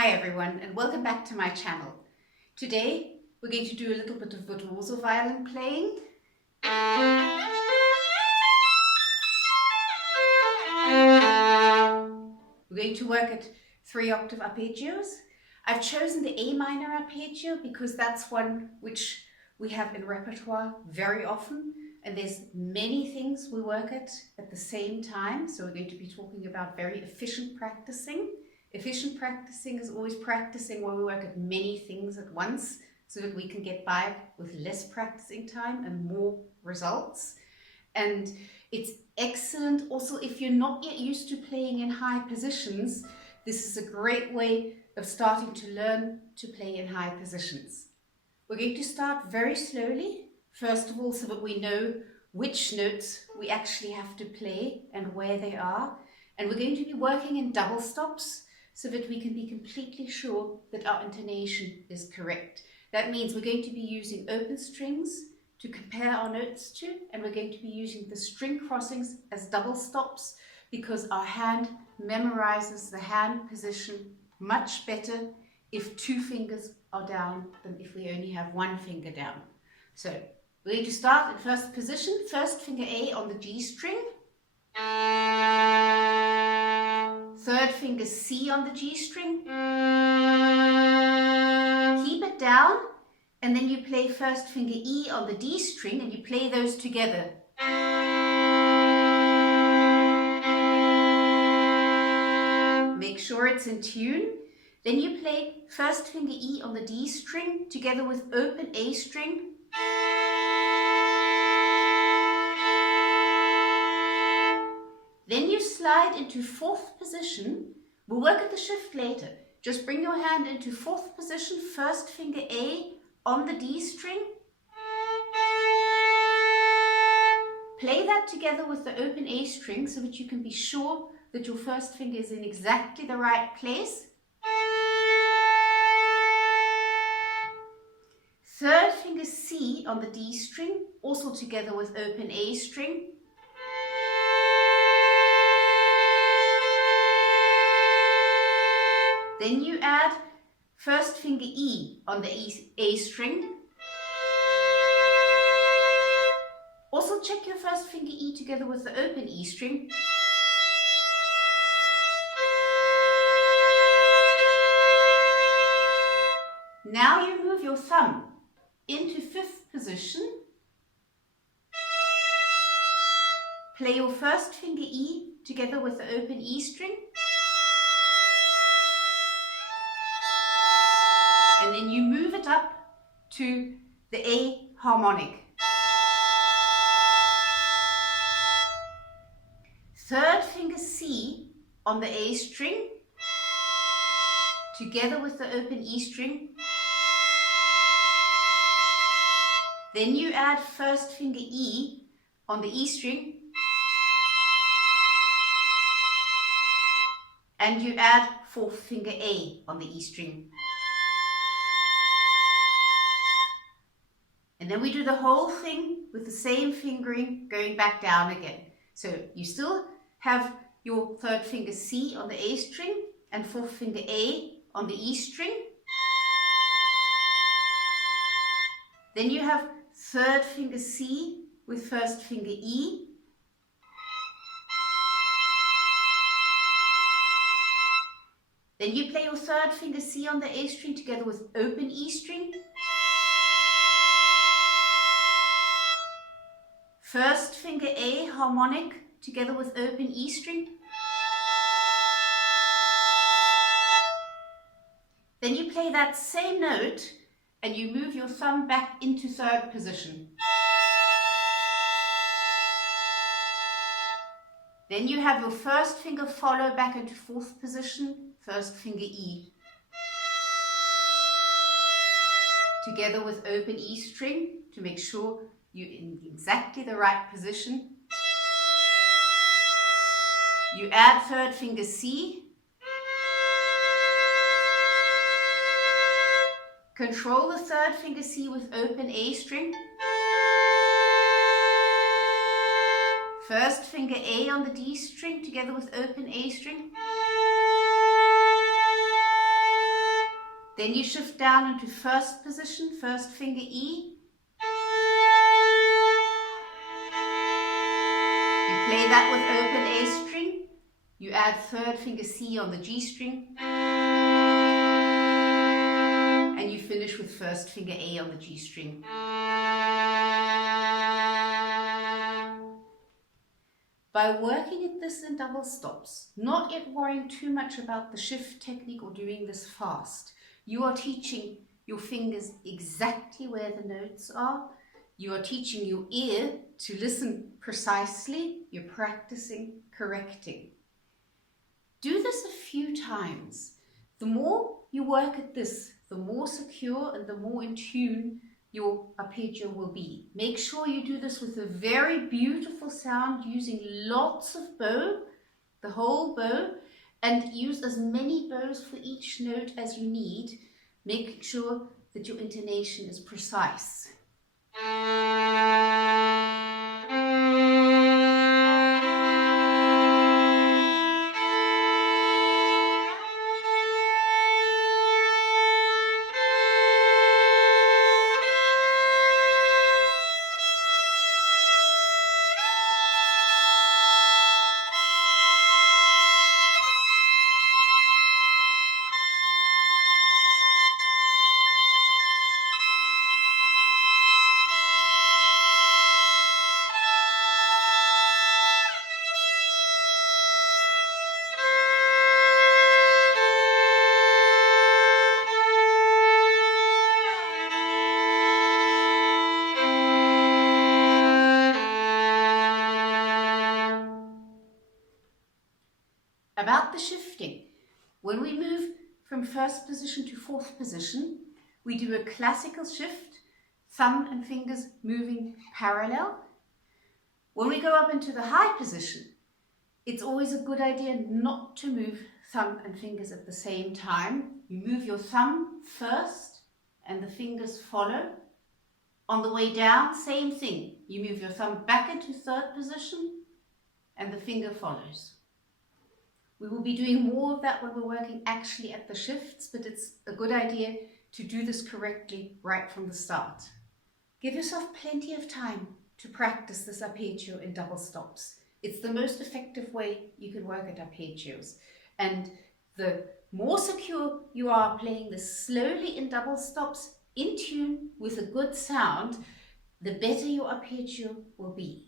Hi everyone and welcome back to my channel. Today we're going to do a little bit of virtuoso violin playing. We're going to work at 3-octave arpeggios. I've chosen the A minor arpeggio because that's one which we have in repertoire very often, and there's many things we work at the same time, so we're going to be talking about very efficient practicing. Efficient practicing is always practicing where we work at many things at once so that we can get by with less practicing time and more results. And it's excellent also if you're not yet used to playing in high positions. This is a great way of starting to learn to play in high positions. We're going to start very slowly, first of all, so that we know which notes we actually have to play and where they are. And we're going to be working in double stops so that we can be completely sure that our intonation is correct. That means we're going to be using open strings to compare our notes to, and we're going to be using the string crossings as double stops because our hand memorizes the hand position much better if two fingers are down than if we only have one finger down. So we're going to start in first position, first finger A on the G string, third finger C on the G string, keep it down, and then you play first finger E on the D string and you play those together. Make sure it's in tune. Then you play first finger E on the D string together with open A string. Then you slide into fourth position. We'll work at the shift later. Just bring your hand into fourth position, first finger A on the D string. Play that together with the open A string so that you can be sure that your first finger is in exactly the right place. Third finger C on the D string, also together with open A string. Then you add first finger E on the A string. Also check your first finger E together with the open E string. Now you move your thumb into fifth position. Play your first finger E together with the open E string. And then you move it up to the A harmonic. Third finger C on the A string together with the open E string. Then you add first finger E on the E string. And you add fourth finger A on the E string. And then we do the whole thing with the same fingering going back down again. So you still have your third finger C on the A string and fourth finger A on the E string. Then you have third finger C with first finger E. Then you play your third finger C on the A string together with open E string. First finger A harmonic together with open E string. Then you play that same note and you move your thumb back into third position. Then you have your first finger follow back into fourth position, first finger E. Together with open E string to make sure you're in exactly the right position. You add third finger C. Control the third finger C with open A string. First finger A on the D string together with open A string. Then you shift down into first position, first finger E. You play that with open A string. You add third finger C on the G string. And you finish with first finger A on the G string. By working at this in double stops, not yet worrying too much about the shift technique or doing this fast, you are teaching your fingers exactly where the notes are. You are teaching your ear to listen precisely. You're practicing correcting. Do this a few times. The more you work at this, the more secure and the more in tune your arpeggio will be. Make sure you do this with a very beautiful sound using lots of bow, the whole bow, and use as many bows for each note as you need, making sure that your intonation is precise. About the shifting, when we move from first position to fourth position, we do a classical shift, thumb and fingers moving parallel. When we go up into the high position, it's always a good idea not to move thumb and fingers at the same time. You move your thumb first and the fingers follow. On the way down, same thing. You move your thumb back into third position and the finger follows. We will be doing more of that when we're working actually at the shifts, but it's a good idea to do this correctly right from the start. Give yourself plenty of time to practice this arpeggio in double stops. It's the most effective way you can work at arpeggios. And the more secure you are playing this slowly in double stops, in tune with a good sound, the better your arpeggio will be.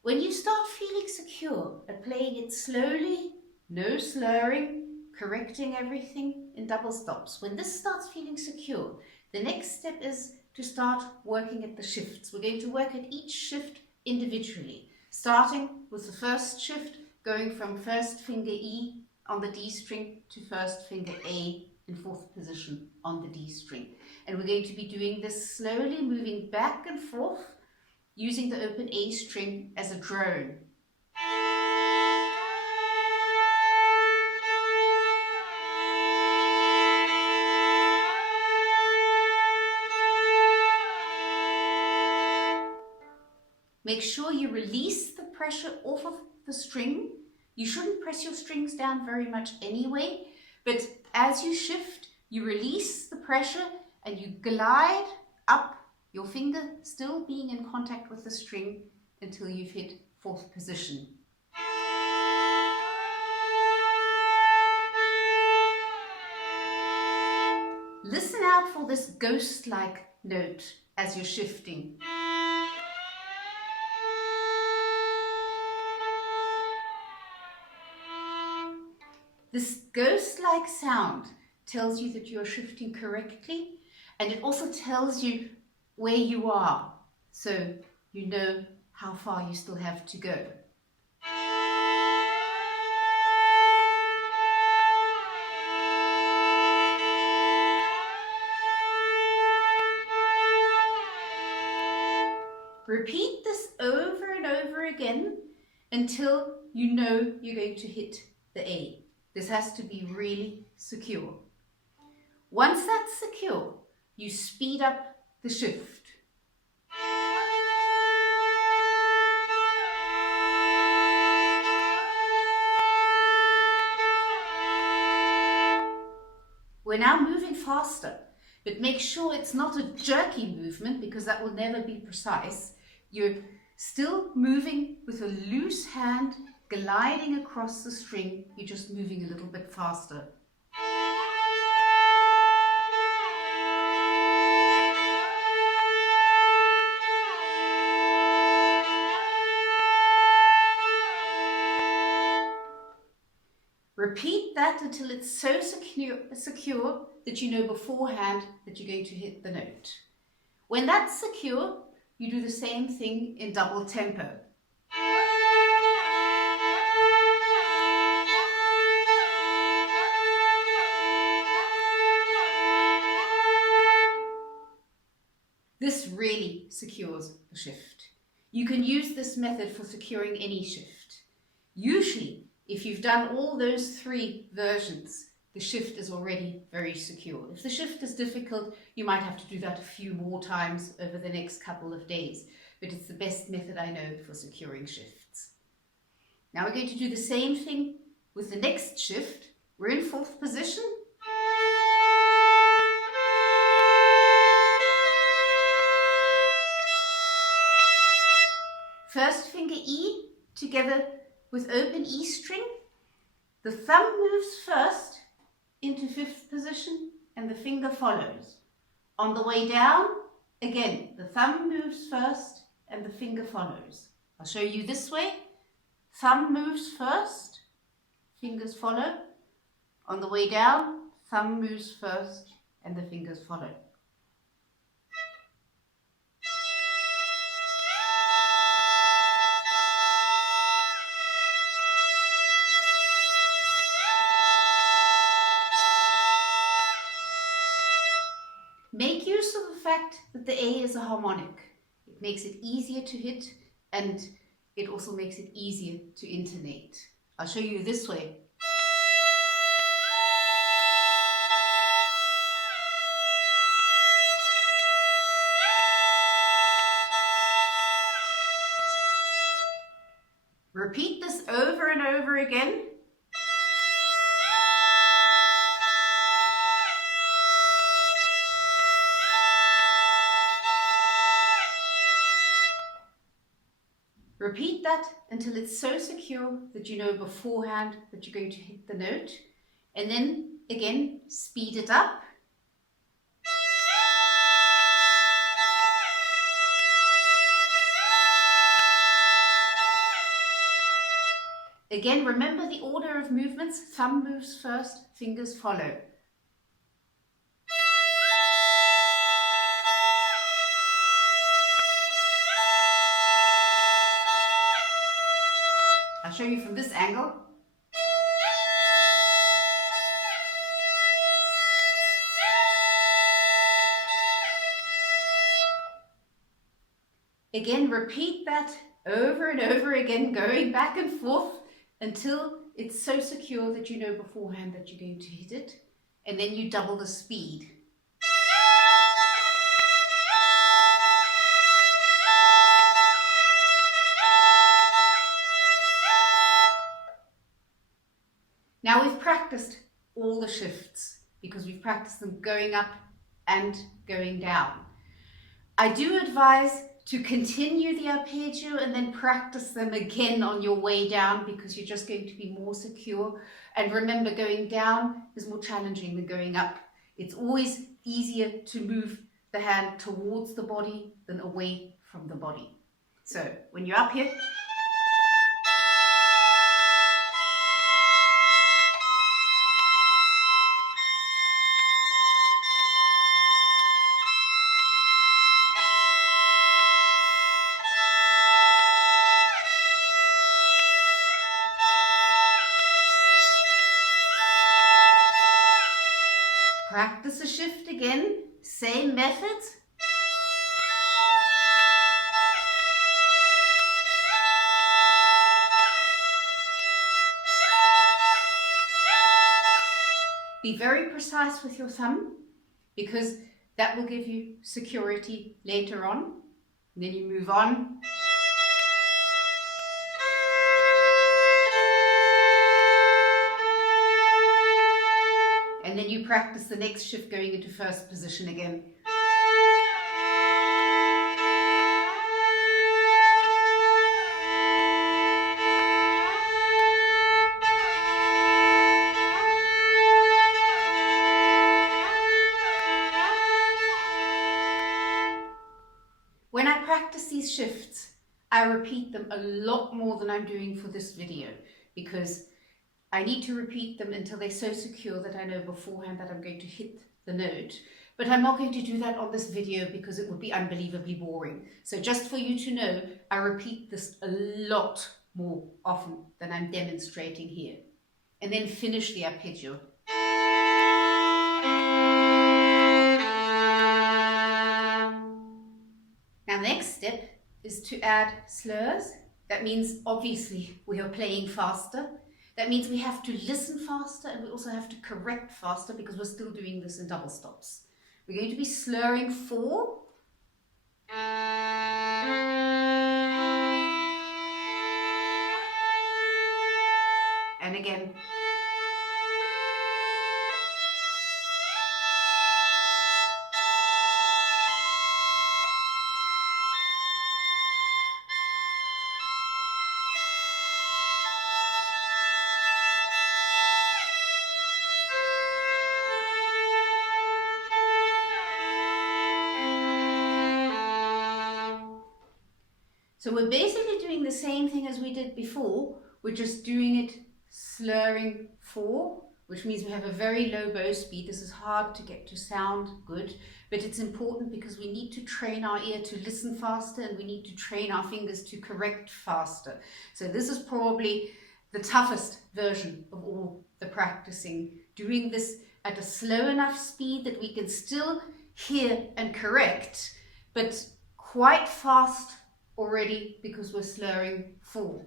When you start feeling secure at playing it slowly, no slurring, correcting everything in double stops. When this starts feeling secure, the next step is to start working at the shifts. We're going to work at each shift individually, starting with the first shift, going from first finger E on the D string to first finger A in fourth position on the D string. And we're going to be doing this slowly, moving back and forth, using the open A string as a drone. Make sure you release the pressure off of the string. You shouldn't press your strings down very much anyway, but as you shift, you release the pressure and you glide up, your finger still being in contact with the string until you've hit fourth position. Listen out for this ghost-like note as you're shifting. This ghost-like sound tells you that you're shifting correctly, and it also tells you where you are, so you know how far you still have to go. Repeat this over and over again until you know you're going to hit the A. This has to be really secure. Once that's secure, you speed up the shift. We're now moving faster, but make sure it's not a jerky movement because that will never be precise. You're still moving with a loose hand, gliding across the string. You're just moving a little bit faster. Repeat that until it's so secure that you know beforehand that you're going to hit the note. When that's secure, you do the same thing in double tempo. This really secures the shift. You can use this method for securing any shift. Usually, if you've done all those 3 versions, the shift is already very secure. If the shift is difficult, you might have to do that a few more times over the next couple of days, but it's the best method I know for securing shifts. Now we're going to do the same thing with the next shift. We're in 4th position. First finger E together with open E string. The thumb moves first into 5th position and the finger follows. On the way down, again, the thumb moves first and the finger follows. I'll show you this way. Thumb moves first, fingers follow. On the way down, thumb moves first and the fingers follow. Make use of the fact that the A is a harmonic. It makes it easier to hit and it also makes it easier to intonate. I'll show you this way. Repeat this over and over again. Repeat that until it's so secure that you know beforehand that you're going to hit the note. And then again, speed it up. Again, remember the order of movements. Thumb moves first, fingers follow. I'll show you from this angle. Again, repeat that over and over again, going back and forth until it's so secure that you know beforehand that you're going to hit it. And then you double the speed. Now we've practiced all the shifts because we've practiced them going up and going down. I do advise to continue the arpeggio and then practice them again on your way down because you're just going to be more secure. And remember, going down is more challenging than going up. It's always easier to move the hand towards the body than away from the body. So when you're up here, practice a shift again, same methods. Be very precise with your thumb because that will give you security later on. And then you move on. And then you practice the next shift going into first position again. When I practice these shifts, I repeat them a lot more than I'm doing for this video, because I need to repeat them until they're so secure that I know beforehand that I'm going to hit the note. But I'm not going to do that on this video because it would be unbelievably boring. So just for you to know, I repeat this a lot more often than I'm demonstrating here. And then finish the arpeggio. Now the next step is to add slurs. That means obviously we are playing faster. That means we have to listen faster, and we also have to correct faster because we're still doing this in double stops. We're going to be slurring 4. And again. So we're basically doing the same thing as we did before. We're just doing it slurring 4, which means we have a very low bow speed. This is hard to get to sound good, but it's important because we need to train our ear to listen faster, and we need to train our fingers to correct faster. So this is probably the toughest version of all the practicing. Doing this at a slow enough speed that we can still hear and correct, but quite fast already because we're slurring 4.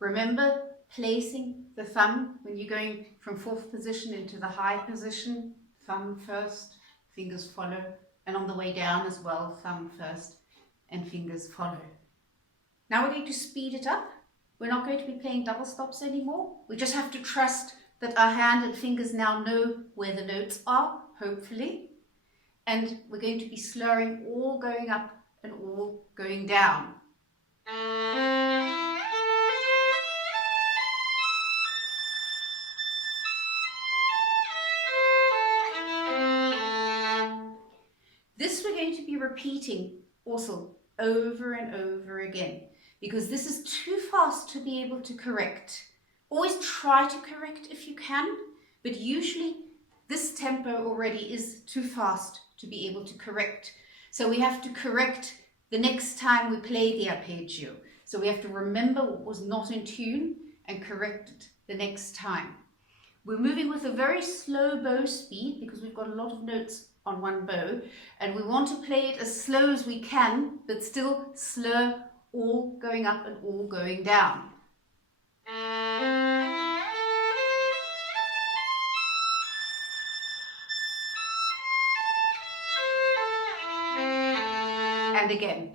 Remember placing the thumb when you're going from 4th position into the high position. Thumb first, fingers follow, and on the way down as well, thumb first and fingers follow. Now we're going to speed it up. We're not going to be playing double stops anymore. We just have to trust that our hand and fingers now know where the notes are, hopefully. And we're going to be slurring all going up and all going down. This we're going to be repeating also over and over again, because this is too fast to be able to correct. Always try to correct if you can, but usually this tempo already is too fast to be able to correct. So we have to correct the next time we play the arpeggio. So we have to remember what was not in tune and correct it the next time. We're moving with a very slow bow speed because we've got a lot of notes on one bow, and we want to play it as slow as we can, but still slur all going up and all going down. And again.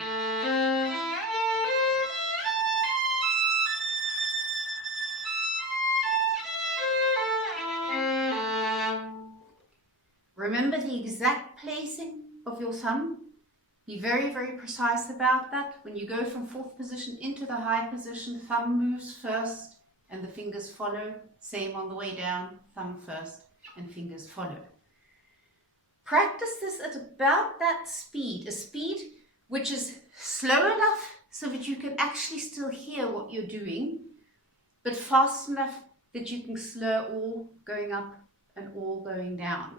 Remember the exact placing of your thumb. Be very, very precise about that. When you go from 4th position into the high position, thumb moves first and the fingers follow. Same on the way down, thumb first and fingers follow. Practice this at about that speed, a speed which is slow enough so that you can actually still hear what you're doing, but fast enough that you can slur all going up and all going down.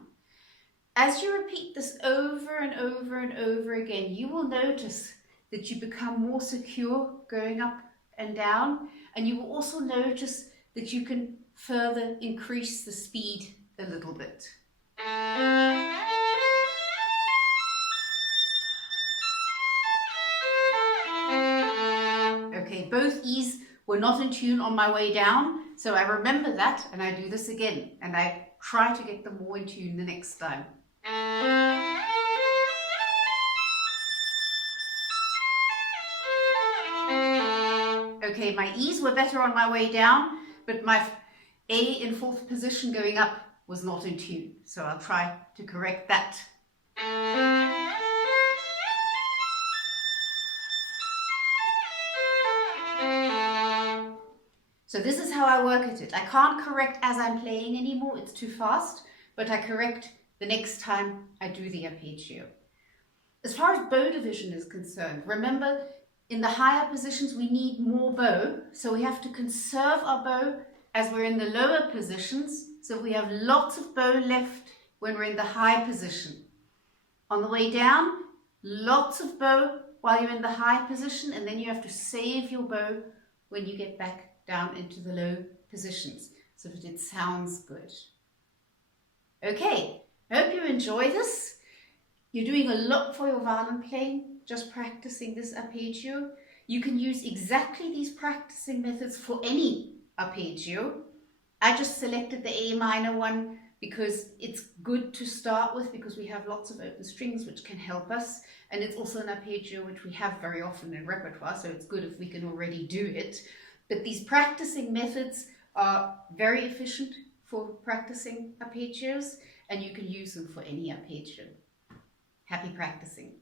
As you repeat this over and over and over again, you will notice that you become more secure going up and down, and you will also notice that you can further increase the speed a little bit. both E's were not in tune on my way down. So I remember that and I do this again and I try to get them more in tune the next time. Okay, my E's were better on my way down, but my A in fourth position going up was not in tune. So I'll try to correct that. So this is how I work at it. I can't correct as I'm playing anymore, it's too fast, but I correct the next time I do the arpeggio. As far as bow division is concerned, remember in the higher positions we need more bow, so we have to conserve our bow as we're in the lower positions, so we have lots of bow left when we're in the high position. On the way down, lots of bow while you're in the high position, and then you have to save your bow when you get back down into the low positions so that it sounds good. Okay, I hope you enjoy this. You're doing a lot for your violin playing, just practicing this arpeggio. You can use exactly these practicing methods for any arpeggio. I just selected the A minor one because it's good to start with because we have lots of open strings which can help us, and it's also an arpeggio which we have very often in repertoire, so it's good if we can already do it. But these practicing methods are very efficient for practicing arpeggios, and you can use them for any arpeggio. Happy practicing.